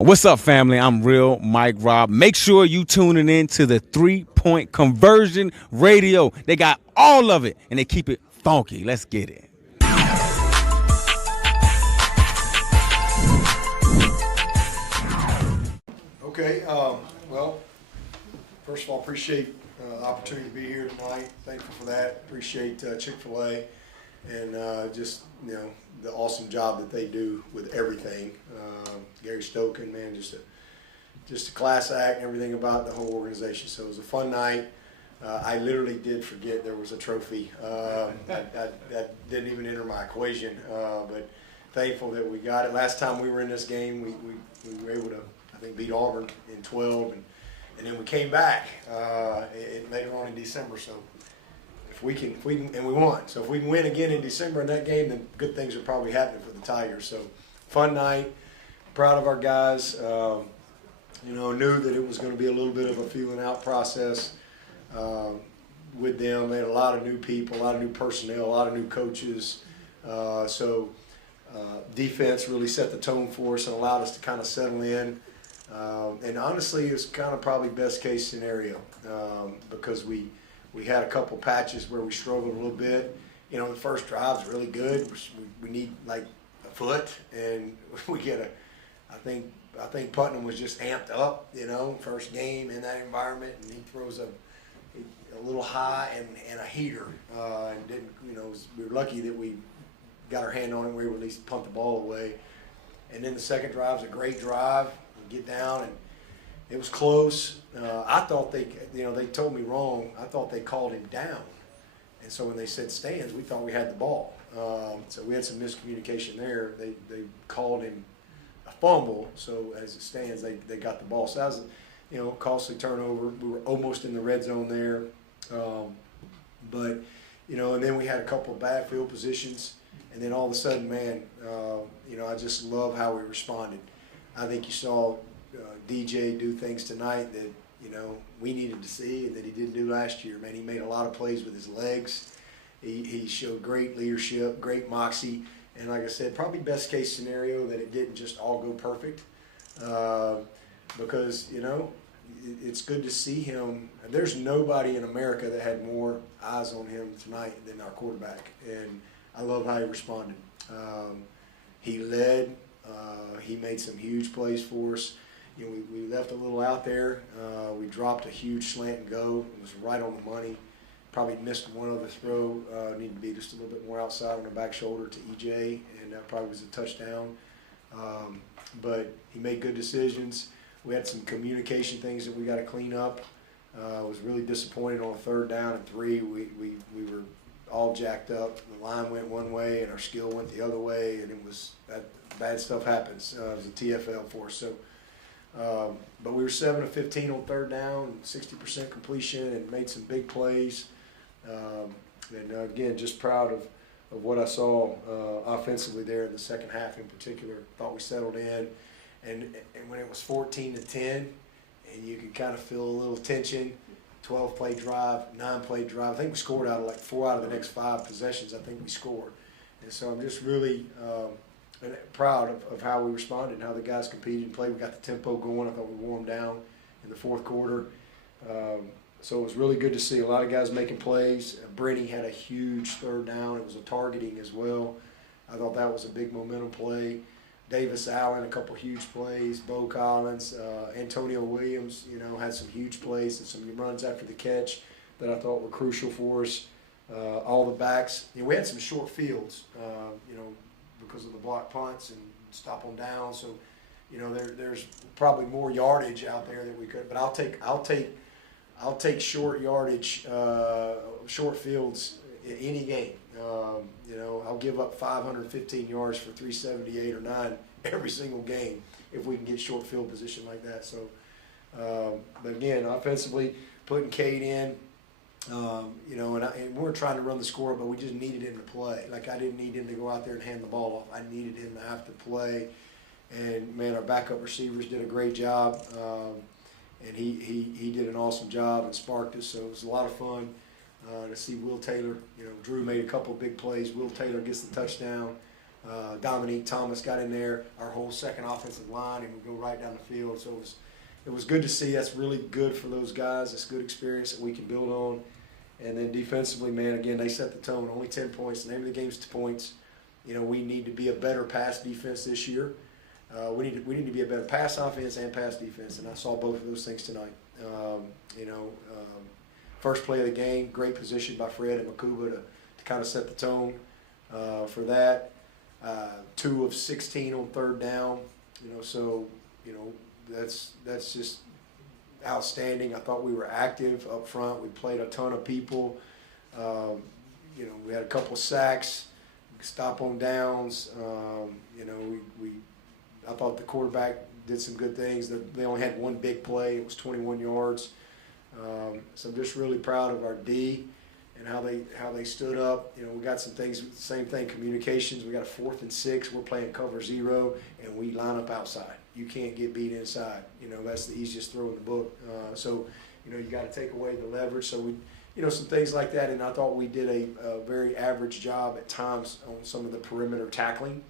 What's up, family? I'm Real Mike Rob. Make sure you tuning in to the 3-point conversion radio. They got all of it, and they keep it funky. Let's get it. Okay, well, first of all, appreciate the opportunity to be here tonight. Thankful for that. Appreciate Chick-fil-A and just, the awesome job that they do with everything. Gary Stoken, man, just a class act and everything about the whole organization. So it was a fun night. I literally did forget there was a trophy. That didn't even enter my equation, but thankful that we got it. Last time we were in this game, we were able to, I think, beat Auburn in 12, and then we came back. It later on in December, so if we can, and we won. So if we can win again in December in that game, then good things are probably happening for the Tigers. So fun night, proud of our guys. Knew that it was going to be a little bit of a feeling out process with them. They had a lot of new people, a lot of new personnel, a lot of new coaches. Defense really set the tone for us and allowed us to kind of settle in. And honestly, it's kind of probably best case scenario because we had a couple patches where we struggled a little bit. The first drive's really good. We need like a foot, and we get I think Putnam was just amped up, first game in that environment, and he throws a little high and a heater, and didn't, we were lucky that we got our hand on it. We were at least pumped the ball away. And then the second drive's a great drive. We get down, and it was close. I thought they told me wrong. I thought they called him down. And so when they said stands, we thought we had the ball. So we had some miscommunication there. They called him a fumble. So as it stands, they got the ball. So that was a costly turnover. We were almost in the red zone there. And then we had a couple of bad field positions. And then all of a sudden, man, I just love how we responded. I think you saw DJ do things tonight that, we needed to see and that he didn't do last year. Man, he made a lot of plays with his legs. He showed great leadership, great moxie. And like I said, probably best case scenario that it didn't just all go perfect because, it's good to see him. There's nobody in America that had more eyes on him tonight than our quarterback. And I love how he responded. He led. He made some huge plays for us. We left a little out there. We dropped a huge slant and go. It was right on the money. Probably missed one other throw. Needed to be just a little bit more outside on the back shoulder to EJ, and that probably was a touchdown. But he made good decisions. We had some communication things that we got to clean up. I was really disappointed on 3rd down and 3. We were all jacked up. The line went one way and our skill went the other way, and it was that bad stuff happens. It was a TFL for us. So, but we were 7 of 15 on 3rd down, 60% completion, and made some big plays. Again, just proud of what I saw offensively there in the second half in particular. Thought we settled in, and when it was 14-10, and you could kind of feel a little tension. 12-play drive, 9-play drive. I think we scored out of 4 out of the next 5 possessions. I think we scored. And so I'm just really proud of how we responded and how the guys competed and played. We got the tempo going. I thought we wore them down in the 4th quarter. So it was really good to see a lot of guys making plays. Brittany had a huge 3rd down. It was a targeting as well. I thought that was a big momentum play. Davis Allen, a couple huge plays. Bo Collins, Antonio Williams, had some huge plays and some runs after the catch that I thought were crucial for us. All the backs, we had some short fields, because of the block punts and stop on down. So, there's probably more yardage out there that we could. But I'll take short yardage, short fields in any game. I'll give up 515 yards for 378 or 9 every single game if we can get short field position like that. So, but again, offensively, putting Cade in, and we we're trying to run the score, but we just needed him to play. Like, I didn't need him to go out there and hand the ball off. I needed him to have to play. And, man, our backup receivers did a great job. And he did an awesome job and sparked us, so it was a lot of fun. To see Will Taylor, Drew made a couple of big plays. Will Taylor gets the touchdown. Dominique Thomas got in there, our whole second offensive line, and we go right down the field. So it was good to see. That's really good for those guys. It's good experience that we can build on. And then defensively, man, again, they set the tone. Only 10 points. The name of the game is points. You know, we need to be a better pass defense this year. We need to be a better pass offense and pass defense, and I saw both of those things tonight. First play of the game, great position by Fred and Makuba to kind of set the tone for that. 2 of 16 on third down. That's just outstanding. I thought we were active up front. We played a ton of people. We had a couple of sacks, stop on downs. I thought the quarterback did some good things. They only had one big play. It was 21 yards. So I'm just really proud of our D and how they stood up. We got some things, same thing, communications. We got a 4th and 6. We're playing cover 0, and we line up outside. You can't get beat inside. That's the easiest throw in the book. You got to take away the leverage. So some things like that. And I thought we did a very average job at times on some of the perimeter tackling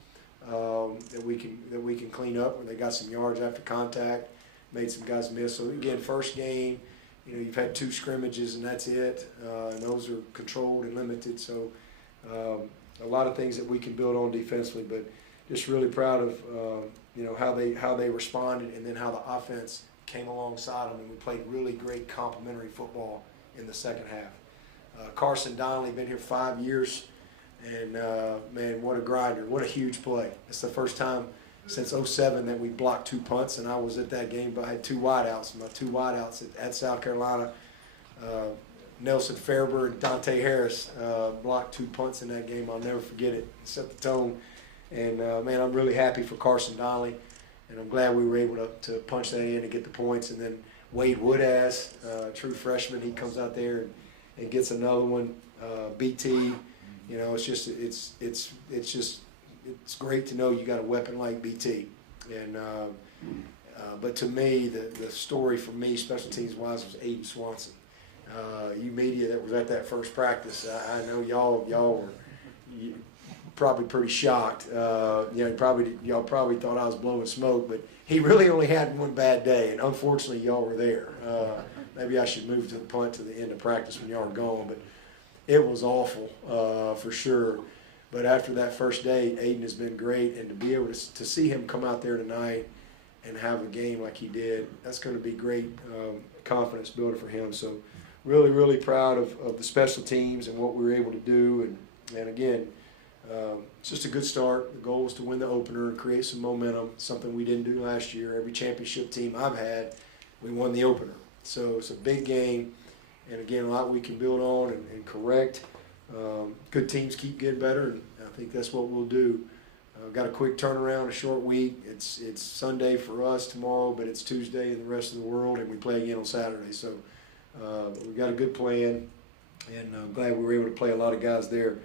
that we can clean up, where they got some yards after contact, made some guys miss. So again, first game, you've had 2 scrimmages and that's it. And those are controlled and limited. So a lot of things that we can build on defensively, but just really proud of how they responded, and then how the offense came alongside them, and we played really great complementary football in the second half. Carson Donnelly, been here 5 years, and man, what a grinder, what a huge play. It's the first time since 07 that we blocked 2 punts, and I was at that game, but I had 2 wideouts. My 2 wideouts at South Carolina, Nelson Fairber and Dante Harris blocked 2 punts in that game. I'll never forget it. It set the tone. And, man, I'm really happy for Carson Donnelly, and I'm glad we were able to punch that in and get the points. And then Wade Woodaz, true freshman, he comes out there and gets another one. BT, it's great to know you got a weapon like BT. And but to me, the story for me, special teams wise, was Aiden Swanson. You media that was at that first practice, I know y'all were probably pretty shocked. Y'all probably thought I was blowing smoke, but he really only had one bad day, and unfortunately y'all were there. Maybe I should move to the punt to the end of practice when y'all were gone, but it was awful for sure. But after that first day, Aiden has been great, and to be able to see him come out there tonight and have a game like he did, that's going to be great confidence builder for him. So really, really proud of the special teams and what we were able to do. And again, it's just a good start. The goal was to win the opener and create some momentum, something we didn't do last year. Every championship team I've had, we won the opener. So it's a big game, and again, a lot we can build on and correct. Good teams keep getting better, and I think that's what we'll do. Got a quick turnaround, a short week. It's Sunday for us tomorrow, but it's Tuesday in the rest of the world, and we play again on Saturday. So we've got a good plan, and I'm glad we were able to play a lot of guys there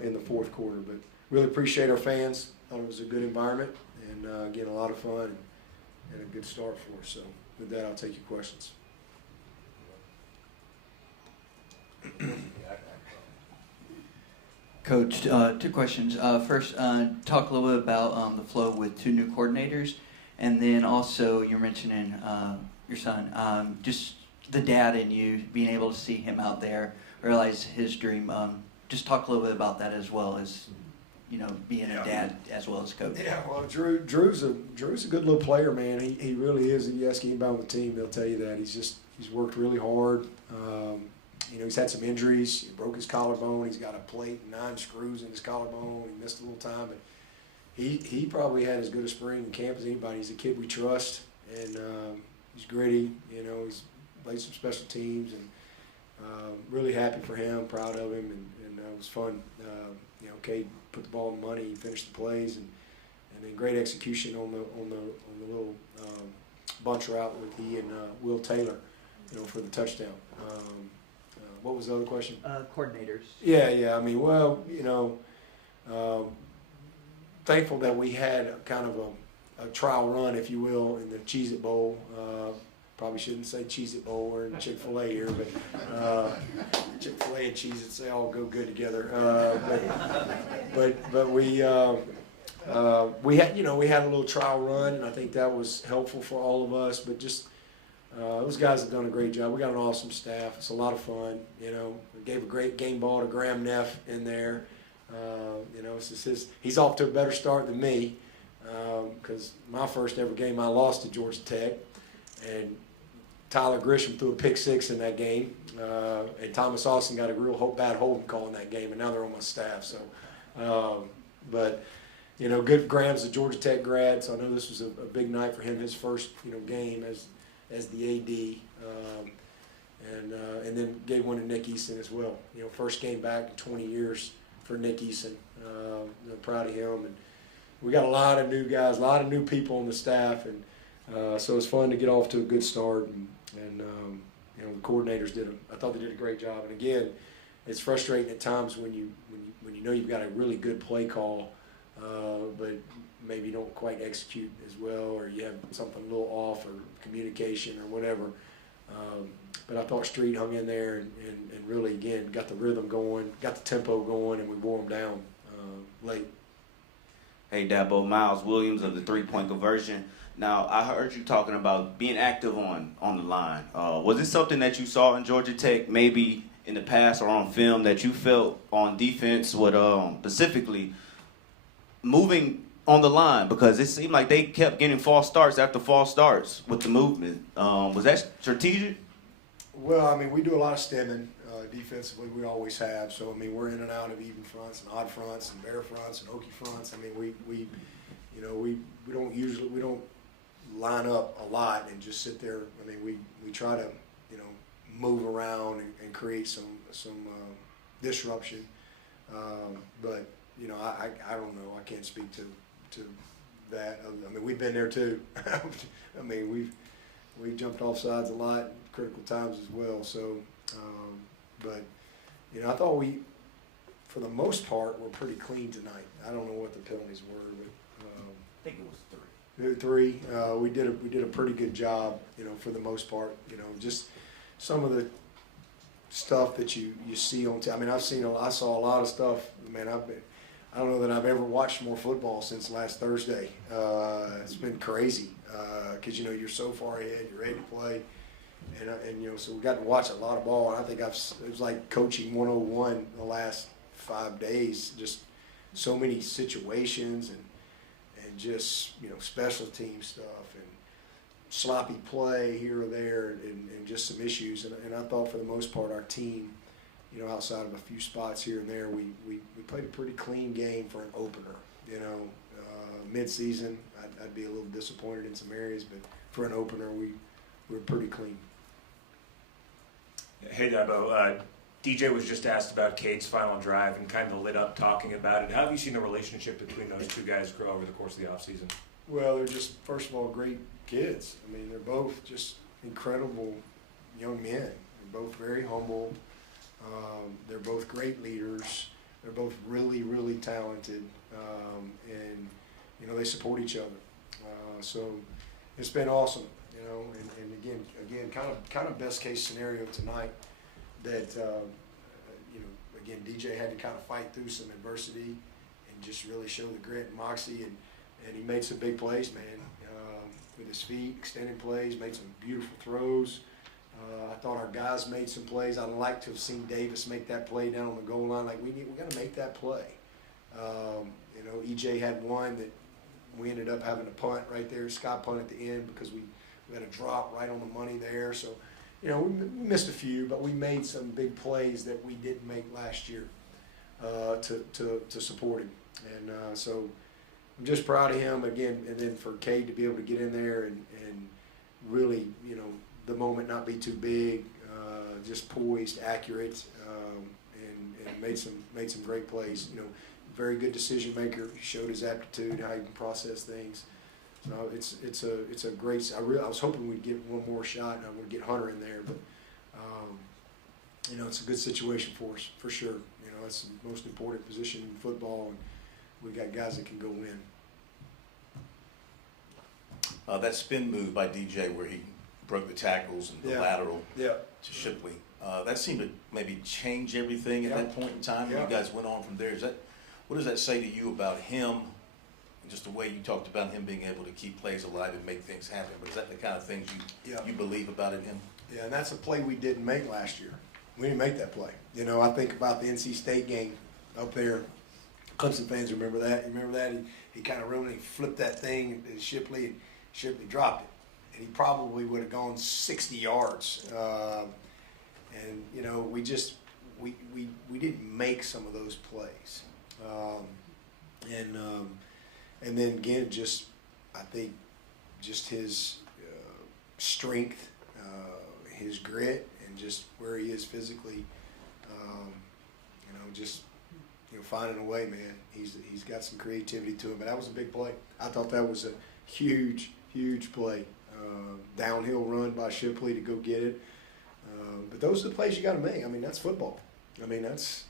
in the fourth quarter. But really appreciate our fans. Thought it was a good environment, and again, a lot of fun and a good start for us. So with that, I'll take your questions. Coach, 2 questions. First, talk a little bit about the flow with 2 new coordinators, and then also you're mentioning your son, just the dad in you, being able to see him out there, realize his dream. Just talk a little bit about that, as well as being a dad as well as coach. Yeah, well, Drew's a good little player, man. He really is. You ask anybody on the team, they'll tell you that. He's worked really hard. He's had some injuries. He broke his collarbone. He's got a plate and 9 screws in his collarbone. He missed a little time, but he probably had as good a spring in camp as anybody. He's a kid we trust, and he's gritty. He's played some special teams, and really happy for him. Proud of him, and it was fun. Cade put the ball in the money. He finished the plays, and then great execution on the little bunch route with he and Will Taylor, for the touchdown. What was the other question? Coordinators. Yeah. I mean, well, thankful that we had kind of a trial run, if you will, in the Cheez-It Bowl. Probably shouldn't say Cheez-It Bowl. We're in Chick-fil-A here, but Chick-fil-A and Cheez-Its, they all go good together. But we We had a little trial run, and I think that was helpful for all of us. But just those guys have done a great job. We got an awesome staff. It's a lot of fun. We gave a great game ball to Graham Neff in there. He's off to a better start than me because my first ever game I lost to Georgia Tech, and Tyler Grisham threw a pick 6 in that game, and Thomas Austin got a real bad holding call in that game, and now they're on my staff. So, good. Graham's a Georgia Tech grad, so I know this was a big night for him. His first game as the AD, and then gave one to Nick Easton as well. First game back in 20 years for Nick Easton. Proud of him, and we got a lot of new guys, a lot of new people on the staff, and so it's fun to get off to a good start. And the coordinators I thought they did a great job. And again, it's frustrating at times when you know you've got a really good play call, but maybe you don't quite execute as well, or you have something a little off, or communication, or whatever. But I thought Street hung in there and really, again, got the rhythm going, got the tempo going, and we wore them down late. Hey, Dabo, Miles Williams of the three-point conversion. Now, I heard you talking about being active on the line. Was it something that you saw in Georgia Tech, maybe in the past or on film, that you felt on defense would specifically moving on the line? Because it seemed like they kept getting false starts after false starts with the movement. Was that strategic? Well, we do a lot of stemming defensively. We always have. So, we're in and out of even fronts and odd fronts and bear fronts and okie fronts. We don't line up a lot and just sit there. We try to, move around and create some disruption. But, I don't know. I can't speak to that. We've been there too. We've jumped off sides a lot, critical times as well. So, but I thought we, for the most part, were pretty clean tonight. I don't know what the penalties were, but I think it was 3. 3. We did a pretty good job, for the most part. Just some of the stuff that you see on. I saw a lot of stuff. I don't know that I've ever watched more football since last Thursday. It's been crazy because you're so far ahead, you're ready to play, and so we got to watch a lot of ball. And I think it was like coaching 101 the last 5 days. Just so many situations and just special team stuff and sloppy play here or there and just some issues. And I thought for the most part our team, outside of a few spots here and there, we played a pretty clean game for an opener. Mid-season, I'd be a little disappointed in some areas, but for an opener, we were pretty clean. Hey, Dabo. DJ was just asked about Cade's final drive and kind of lit up talking about it. How have you seen the relationship between those two guys grow over the course of the offseason? Well, they're just, first of all, great kids. They're both just incredible young men. They're both very humble. They're both great leaders. They're both really, really talented, and they support each other. So it's been awesome, and again, kind of best case scenario tonight that again DJ had to kind of fight through some adversity and just really show the grit and moxie, and he made some big plays, man, with his feet, extended plays, made some beautiful throws. I thought our guys made some plays. I'd like to have seen Davis make that play down on the goal line. We got to make that play. EJ had one that we ended up having a punt right there. Scott punt at the end because we had a drop right on the money there. So, we missed a few, but we made some big plays that we didn't make last year to support him. And so I'm just proud of him again. And then for Cade to be able to get in there and really, the moment not be too big, just poised, accurate, and made some great plays. Very good decision maker. Showed his aptitude, how he can process things. So it's a great. I was hoping we'd get one more shot, and I would get Hunter in there, but it's a good situation for us for sure. It's the most important position in football, and we got guys that can go win. That spin move by DJ where he broke the tackles and the lateral to Shipley. That seemed to maybe change everything at that point in time. And you guys went on from there. What does that say to you about him just the way you talked about him being able to keep plays alive and make things happen. But is that the kind of things you believe about in him? Yeah, and that's a play we didn't make last year. We didn't make that play. You know, I think about the NC State game up there. Clemson fans remember that. You remember that? He kind of ruined it. He flipped that thing to Shipley, and Shipley dropped it. And he probably would have gone 60 yards. And, you know, we didn't make some of those plays. And then again, just I think just his strength, his grit, and just where he is physically, you know, just finding a way, man. He's got some creativity to him, but that was a big play. I thought that was a huge play. Downhill run by Shipley to go get it. But those are the plays you got to make. I mean, that's football. I mean, that's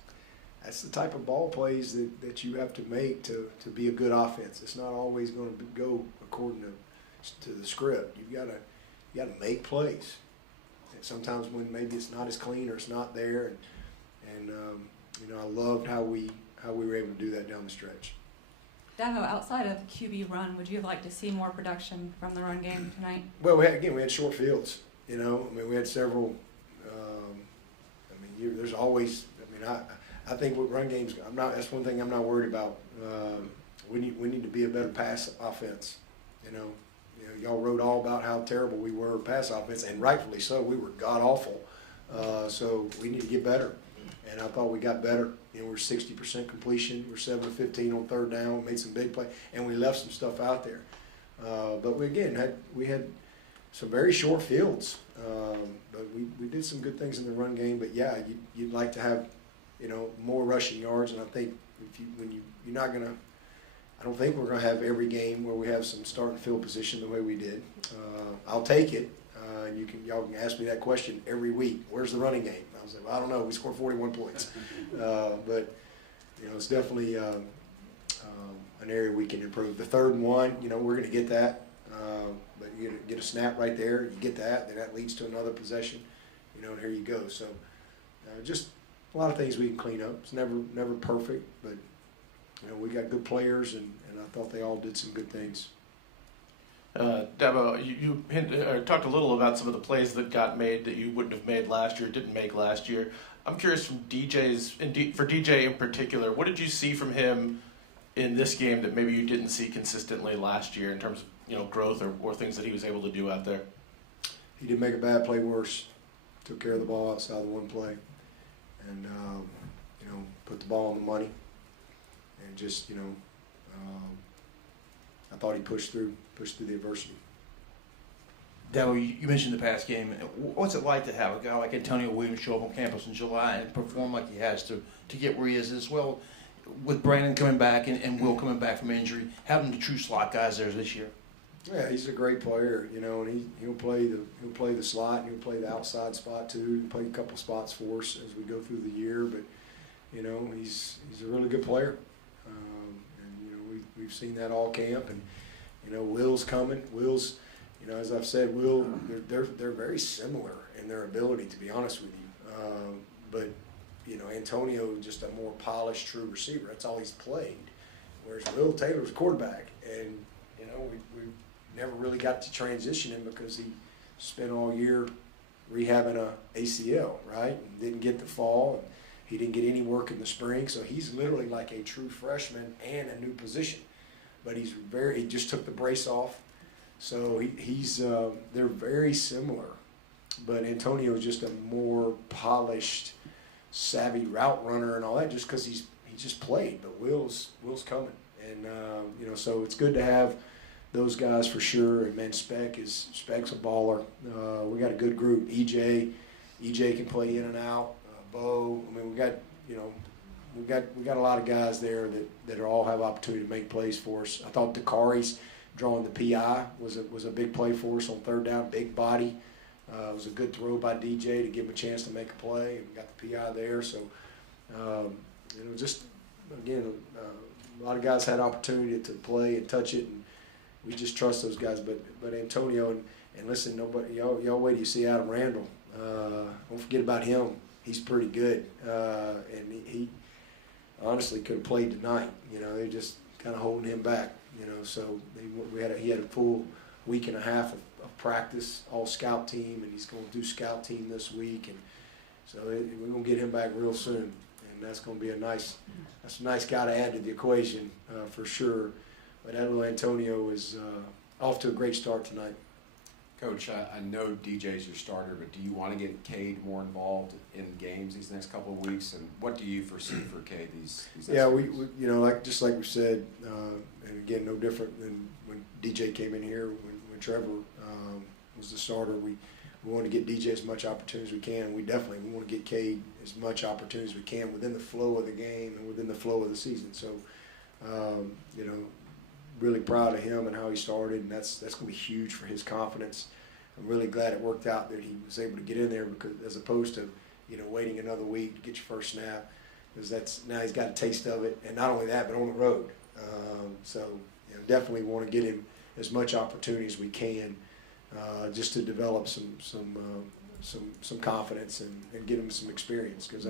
the type of ball plays that you have to make to be a good offense. It's not always going to go according to the script. You got to make plays. And sometimes when maybe it's not as clean or it's not there, and you know, I loved how we were able to do that down the stretch. Davo, outside of QB run, would you have liked to see more production from the run game tonight? Well, we had short fields. You know, I mean, we had several. I mean, there's always. I mean, I think with run games, that's one thing I'm not worried about. We need to be a better pass offense. You know, y'all wrote all about how terrible we were pass offense, and rightfully so. We were god awful. So we need to get better. And I thought we got better. You know, we're 60% completion. We're 7 of 15 on third down. Made some big plays, and we left some stuff out there. But we had some very short fields. But we did some good things in the run game. But yeah, you'd like to have, you know, more rushing yards. And I think you're not gonna. I don't think we're gonna have every game where we have some starting field position the way we did. I'll take it. And y'all can ask me that question every week. Where's the running game? I was like, well, I don't know. We scored 41 points, but you know, it's definitely an area we can improve. The 3rd and 1, you know, we're going to get that, but you get a snap right there. You get that, then that leads to another possession. You know, and here you go. So, just a lot of things we can clean up. It's never perfect, but you know, we got good players, and I thought they all did some good things. Dabo, you talked a little about some of the plays that got made that you wouldn't have made last year, didn't make last year. I'm curious for DJ in particular, what did you see from him in this game that maybe you didn't see consistently last year in terms of, you know, growth or things that he was able to do out there? He didn't make a bad play worse. Took care of the ball outside the one play, and you know, put the ball on the money, and just, you know, I thought he pushed through the adversity. Dabo, you mentioned the past game. What's it like to have a guy like Antonio Williams show up on campus in July and perform like he has to get where he is, as well with Brandon coming back and Will coming back from injury, having the true slot guys there this year? Yeah, he's a great player, you know, and he'll play the slot, and he'll play the outside spot too. He'll play a couple spots for us as we go through the year, but you know, he's a really good player, and you know, we've seen that all camp. And you know, Will's coming. Will's, you know, as I've said, they're very similar in their ability, to be honest with you. But you know, Antonio just a more polished, true receiver. That's all he's played. Whereas Will Taylor's quarterback, and you know, we never really got to transition him because he spent all year rehabbing a ACL, right? And didn't get the fall. And he didn't get any work in the spring, so he's literally like a true freshman and a new position. But he just took the brace off, so they're very similar. But Antonio is just a more polished, savvy route runner and all that, just because he just played. But Will's coming, and you know, so it's good to have those guys for sure. And man, Speck's a baller. We got a good group. EJ can play in and out. Bo, I mean, we got, you know, we got a lot of guys there that all have opportunity to make plays for us. I thought Dakari's drawing the PI was a big play for us on third down, big body. It was a good throw by DJ to give him a chance to make a play. We got the PI there, so you know, just again, a lot of guys had opportunity to play and touch it, and we just trust those guys. But Antonio and listen, nobody, y'all wait till you see Adam Randall. Don't forget about him. He's pretty good, and he honestly could have played tonight. You know, they're just kind of holding him back. So he had a full week and a half of practice, all scout team, and he's going to do scout team this week, and so we're going to get him back real soon, and that's going to be a nice guy to add to the equation for sure. But Aiden Antonio is off to a great start tonight. Coach, I know DJ's your starter, but do you want to get Cade more involved in games these next couple of weeks? And what do you foresee for Cade these Yeah, next we weeks? just like we said, and again, no different than when DJ came in here, when Trevor was the starter. We want to get DJ as much opportunity as we can. We want to get Cade as much opportunity as we can within the flow of the game and within the flow of the season. So, really proud of him and how he started, and that's going to be huge for his confidence. I'm really glad it worked out that he was able to get in there, because as opposed to waiting another week to get your first snap, because now he's got a taste of it, and not only that, but on the road. Definitely want to get him as much opportunity as we can, just to develop some confidence and get him some experience. Because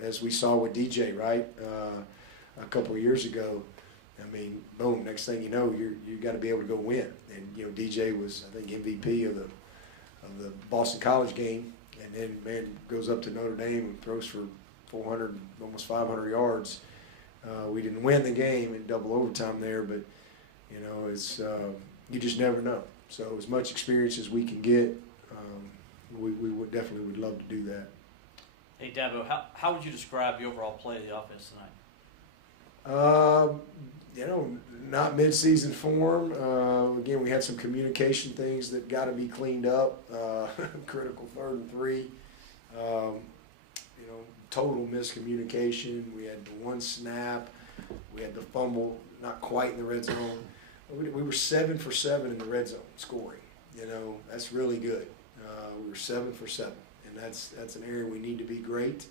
as we saw with DJ, right, a couple of years ago. Boom, next thing you know, you got to be able to go win. And, DJ was, I think, MVP of the Boston College game, and then goes up to Notre Dame and throws for 400, almost 500 yards. We didn't win the game in double overtime there, but, it's you just never know. So as much experience as we can get, we definitely would love to do that. Hey, Dabo, how would you describe the overall play of the offense tonight? Not mid-season form. Again, we had some communication things that got to be cleaned up. Critical 3rd and 3. Total miscommunication. We had the one snap. We had the fumble, not quite in the red zone. We were 7 for 7 in the red zone scoring. That's really good. We were 7 for 7, and that's an area we need to be great.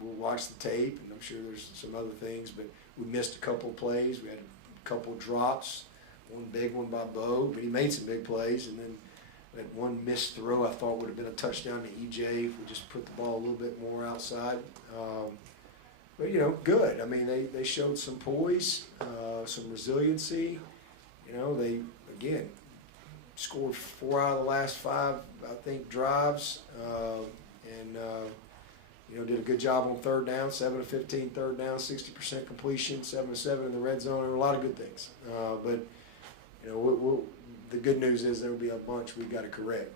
We'll watch the tape, and I'm sure there's some other things, but we missed a couple of plays. We had a couple of drops, one big one by Bo, but he made some big plays, and then we had one missed throw I thought would have been a touchdown to EJ if we just put the ball a little bit more outside. But, good. They showed some poise, some resiliency. They, again, scored 4 out of the last 5, I think, drives, did a good job on 3rd down, 7 of 15 3rd down, 60% completion, 7 of 7 in the red zone. There were a lot of good things. But the good news is there will be a bunch we've got to correct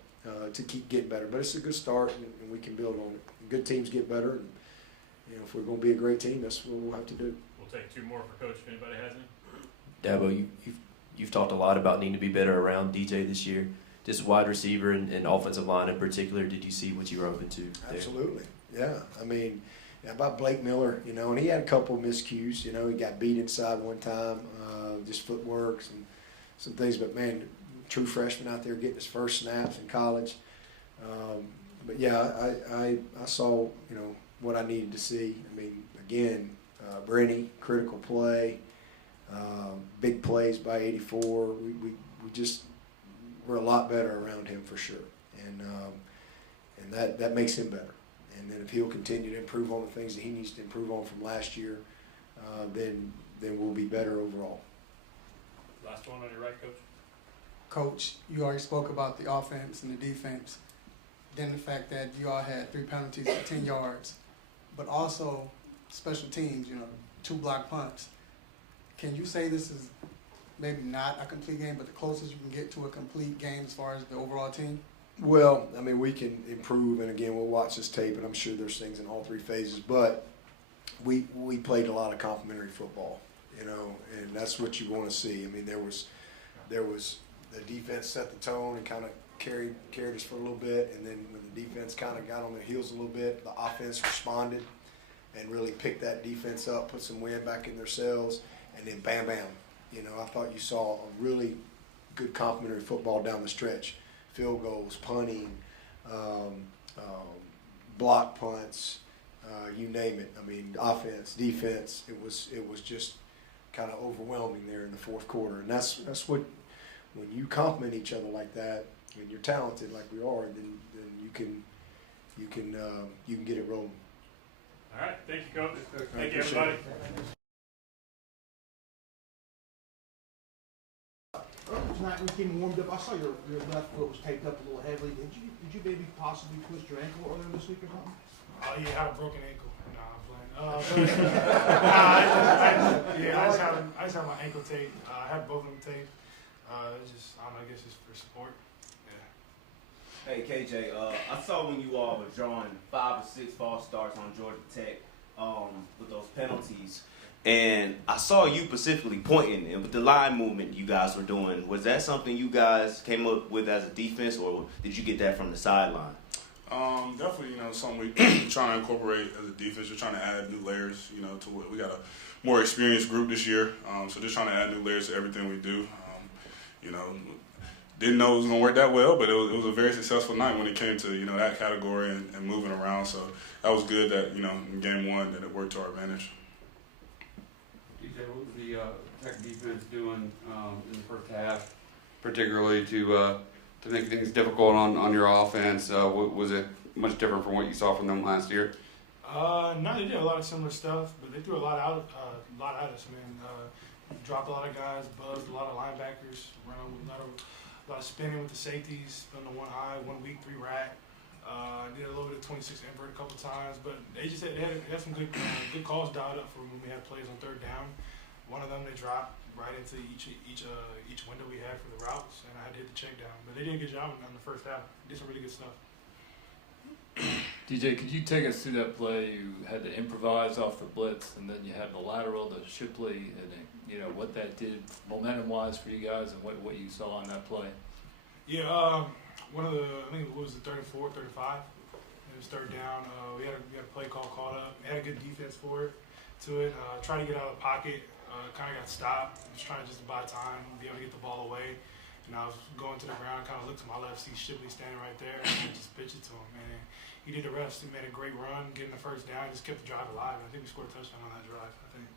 to keep getting better. But it's a good start, and we can build on it. Good teams get better, and if we're going to be a great team, that's what we'll have to do. We'll take 2 more for Coach if anybody has any. Dabo, you've talked a lot about needing to be better around DJ this year. Just wide receiver and offensive line in particular, did you see what you were open to there? Absolutely. Yeah, about Blake Miller, and he had a couple of miscues. He got beat inside one time, just footwork and some things. But, man, true freshman out there getting his first snaps in college. But, yeah, I saw, what I needed to see. Again, Brenny, critical play, big plays by 84. We just we're a lot better around him for sure. And that makes him better. And then if he'll continue to improve on the things that he needs to improve on from last year, then we'll be better overall. Last one on your right, Coach. Coach, you already spoke about the offense and the defense. Then the fact that you all had 3 penalties for 10 yards, but also special teams, 2 block punts. Can you say this is maybe not a complete game, but the closest you can get to a complete game as far as the overall team? Well, we can improve, and again, we'll watch this tape, and I'm sure there's things in all 3 phases, but we played a lot of complimentary football, and that's what you want to see. There was the defense set the tone and kind of carried us for a little bit, and then when the defense kind of got on their heels a little bit, the offense responded and really picked that defense up, put some wind back in their sails, and then bam, bam. I thought you saw a really good complimentary football down the stretch. Field goals, punting, block punts, you name it. Offense, defense. It was just kind of overwhelming there in the 4th quarter, and that's what, when you compliment each other like that, and you're talented like we are, then you can get it rolling. All right, thank you, Coach. Thank you, everybody. earlier tonight when you came warmed up, I saw your left foot was taped up a little heavily. Did you maybe possibly twist your ankle earlier this week or something? Oh yeah, I had a broken ankle. Nah, I'm playing. I just have my ankle taped. I have both of them taped. Just I don't know, I guess it's for support. Yeah. Hey KJ, I saw when you all were drawing 5 or 6 false starts on Georgia Tech with those penalties. And I saw you specifically pointing, and with the line movement you guys were doing, was that something you guys came up with as a defense, or did you get that from the sideline? Definitely, something we trying to incorporate as a defense. We're trying to add new layers, to what we got a more experienced group this year. So just trying to add new layers to everything we do. Didn't know it was going to work that well, but it was a very successful night when it came to, that category and moving around. So that was good that, in game 1 that it worked to our advantage. DJ, what was the Tech defense doing in the first half, particularly to make things difficult on your offense? Was it much different from what you saw from them last year? No, they did a lot of similar stuff, but they threw a lot at us, man. Dropped a lot of guys, buzzed a lot of linebackers, around with a lot of spinning with the safeties, spinning the 1 high, 1 weak, 3 rack. Did a little bit of 26 invert a couple times, but they had some good calls dialed up for when we had plays on 3rd down. One of them they dropped right into each window we had for the routes, and I had to hit the check down. But they did a good job on the first half. Did some really good stuff. DJ, could you take us through that play? You had to improvise off the blitz, and then you had the lateral to Shipley, and what that did momentum-wise for you guys, and what you saw on that play. Yeah, I think it was the 34, 35. It was 3rd down. We had a play called up. We had a good defense for it. Tried to get out of the pocket. Kind of got stopped. Was trying to buy time, be able to get the ball away. And I was going to the ground, kind of looked to my left, see Shipley standing right there, and I just pitched it to him. And he did the rest. He made a great run, getting the 1st down. Just kept the drive alive. And I think we scored a touchdown on that drive, I think.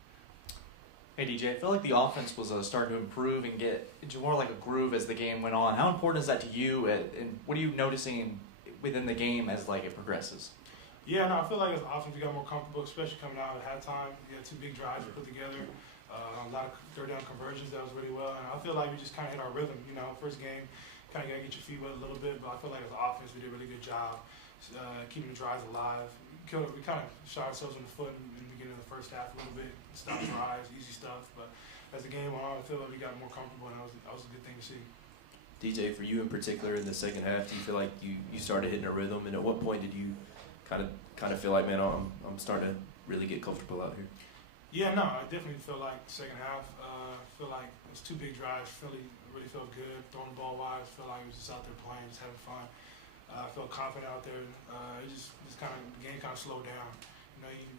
Hey DJ, I feel like the offense was starting to improve and get into more like a groove as the game went on. How important is that to you, and what are you noticing within the game as it progresses? Yeah, no, I feel like as an offense we got more comfortable, especially coming out at halftime. We had 2 big drives we put together, a lot of 3rd down conversions that was really well, and I feel like we just kind of hit our rhythm. First game, kind of got to get your feet wet a little bit, but I feel like as an offense we did a really good job keeping the drives alive. We kind of shot ourselves in the foot in the beginning of the first half a little bit, stopped drives, easy stuff, but as the game went on, I feel like we got more comfortable, and that was a good thing to see. DJ, for you in particular in the second half, do you feel like you started hitting a rhythm, and at what point did you kind of feel like, man, I'm starting to really get comfortable out here? Yeah, no, I definitely feel like the second half. Feel like it was 2 big drives. Really felt good, throwing the ball wide. Felt like we was just out there playing, just having fun. I felt confident out there. It just kind of the game kind of slowed down.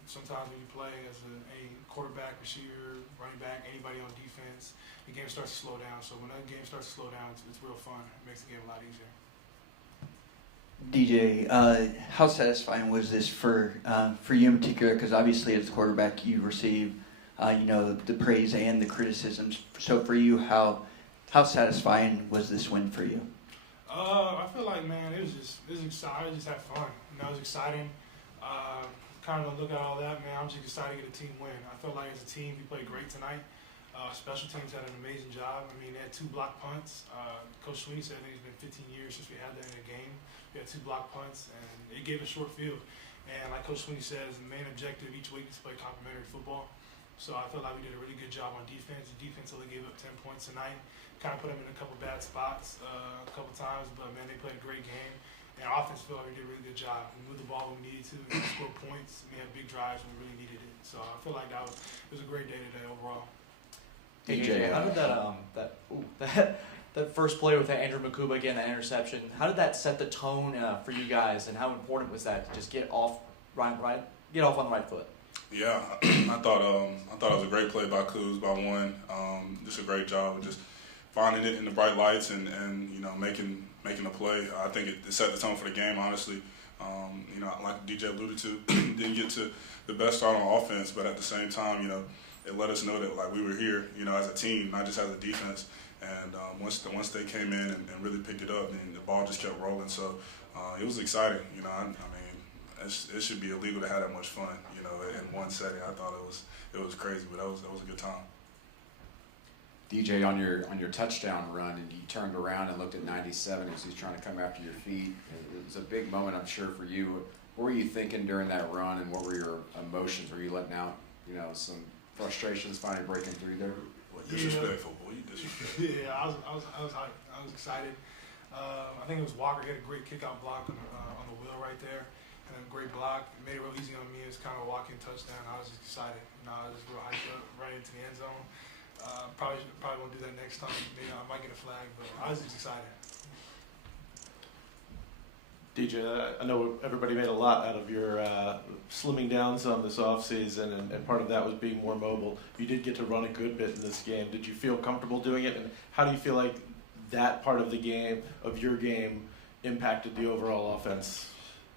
Sometimes when you play as a quarterback, receiver, running back, anybody on defense, the game starts to slow down. So when that game starts to slow down, it's real fun. It makes the game a lot easier. DJ, how satisfying was this for you in particular? Because obviously, as the quarterback, you receive, the praise and the criticisms. So for you, how satisfying was this win for you? I feel like, man, it was exciting. I just had fun. It was exciting. Kind of look at all that, man. I'm just excited to get a team win. I felt like as a team, we played great tonight. Special teams had an amazing job. I mean, they had 2 block punts. Coach Sweeney said I think it's been 15 years since we had that in a game. We had 2 block punts, and it gave a short field. And like Coach Sweeney says, the main objective each week is to play complementary football. So I feel like we did a really good job on defense. The defense only gave up 10 points tonight. Kind of put them in a couple bad spots a couple times, but man, they played a great game. And our offense felt like we did a really good job. We moved the ball when we needed to, and we scored points. We had big drives when we really needed it. So I feel like it was a great day today overall. DJ, how did that first play with that Andrew Makuba getting that interception, how did that set the tone for you guys, and how important was that to just get off on the right foot? Yeah, I thought it was a great play by Kuz, by one. Just a great job of just finding it in the bright lights and making a play. I think it set the tone for the game, honestly. Like DJ alluded to, didn't get to the best start on offense, but at the same time, it let us know that we were here, as a team, not just as a defense. And once they came in and really picked it up, and the ball just kept rolling. So it was exciting. It should be illegal to have that much fun, in one setting. I thought it was crazy, but that was a good time. DJ, on your touchdown run, and you turned around and looked at 97 as he's trying to come after your feet. It was a big moment, I'm sure, for you. What were you thinking during that run, and what were your emotions? Were you letting out, some frustrations finally breaking through there? Disrespectful, boy. You disrespectful. Yeah, I was hyped. I was excited. I think it was Walker. He had a great kickout block on the wheel right there, and a great block. It made it real easy on me. It was kind of a walk-in touchdown. I was just excited. I was just real hyped up right into the end zone. Probably won't do that next time. Maybe I might get a flag, but I was just excited. DJ, I know everybody made a lot out of your slimming down some this offseason, and part of that was being more mobile. You did get to run a good bit in this game. Did you feel comfortable doing it, and how do you feel like that part of the game, of your game, impacted the overall offense?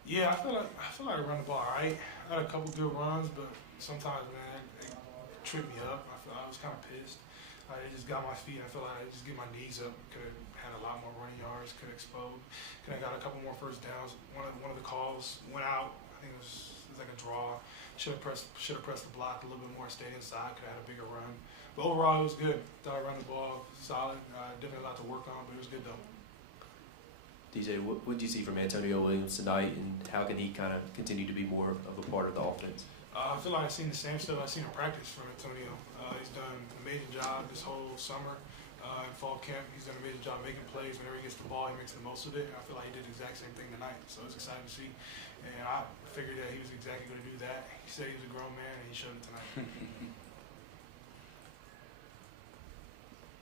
Yeah, I feel like I run the ball all right. I had a couple good runs, but sometimes, man, it tripped me up. I was kind of pissed. It just got my feet. I feel like I just get my knees up. Could have had a lot more running yards. Could have exposed. Could have got a couple more first downs. One of the calls went out. I think it was like a draw. Should have pressed the block a little bit more. Stayed inside. Could have had a bigger run. But overall, it was good. Thought I ran the ball solid. Definitely a lot to work on, but it was good though. DJ, what did you see from Antonio Williams tonight, and how can he kind of continue to be more of a part of the offense? I feel like I've seen the same stuff I've seen in practice from Antonio. He's done an amazing job this whole summer in fall camp. He's done an amazing job making plays. Whenever he gets the ball, he makes the most of it. And I feel like he did the exact same thing tonight. So it's exciting to see. And I figured that he was exactly going to do that. He said he was a grown man, and he showed it tonight.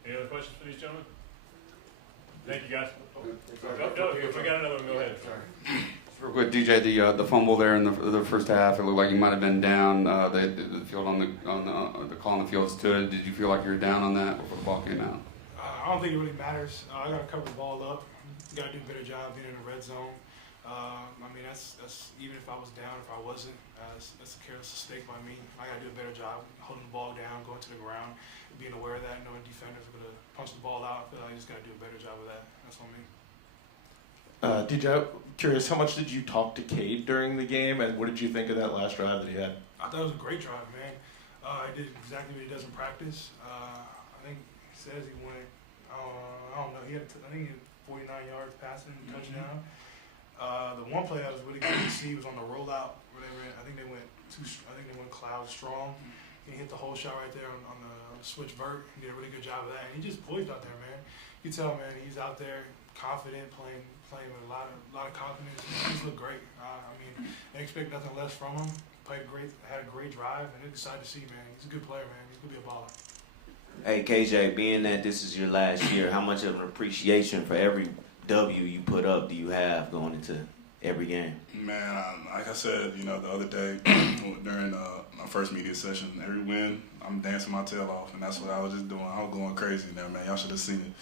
Any other questions for these gentlemen? Thank you, guys. If we got another one, go ahead. Sorry. Real quick, DJ, the fumble there in the first half, it looked like you might have been down. The field on the call on the field stood. Did you feel like you were down on that before the ball came out? I don't think it really matters. I got to cover the ball up. Got to do a better job being in the red zone. That's even if I was down, if I wasn't, that's a careless mistake by me. I got to do a better job holding the ball down, going to the ground, being aware of that, knowing defenders are going to punch the ball out. I feel like I just got to do a better job of that. That's on me. DJ, curious, how much did you talk to Cade during the game, and what did you think of that last drive that he had? I thought it was a great drive, man. He did exactly what he does in practice. I think he says he went, I don't know, I think he had 49 yards passing, touchdown. The one play that was really good to see was on the rollout. I think they went cloud strong. He hit the whole shot right there on the switch vert. He did a really good job of that. And he just poised out there, man. You can tell, man, he's out there confident, playing with a lot of confidence. He just looked great. I expect nothing less from him. Played great, had a great drive, and it's excited to see, man. He's a good player, man. He's gonna be a baller. Hey KJ, being that this is your last year, how much of an appreciation for every W you put up do you have going into every game? Man, like I said, the other day during my first media session, every win, I'm dancing my tail off, and that's what I was just doing. I was going crazy in there, man. Y'all should have seen it.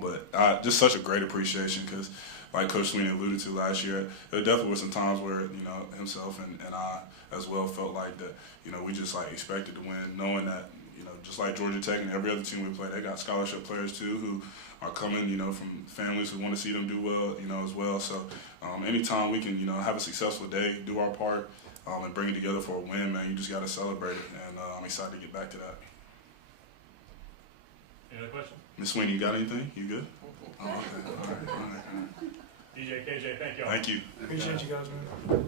But just such a great appreciation because, like Coach Sweeney alluded to last year, there definitely were some times where, himself and I as well felt like that, we just like expected to win, knowing that, just like Georgia Tech and every other team we play, they got scholarship players too who are coming, from families who want to see them do well, as well. So anytime we can, have a successful day, do our part, and bring it together for a win, man, you just got to celebrate it. And I'm excited to get back to that. Any other questions? Ms. Sweeney, you got anything? You good? Oh, okay. All right. DJ, KJ, thank y'all. Thank you. Appreciate you guys, man.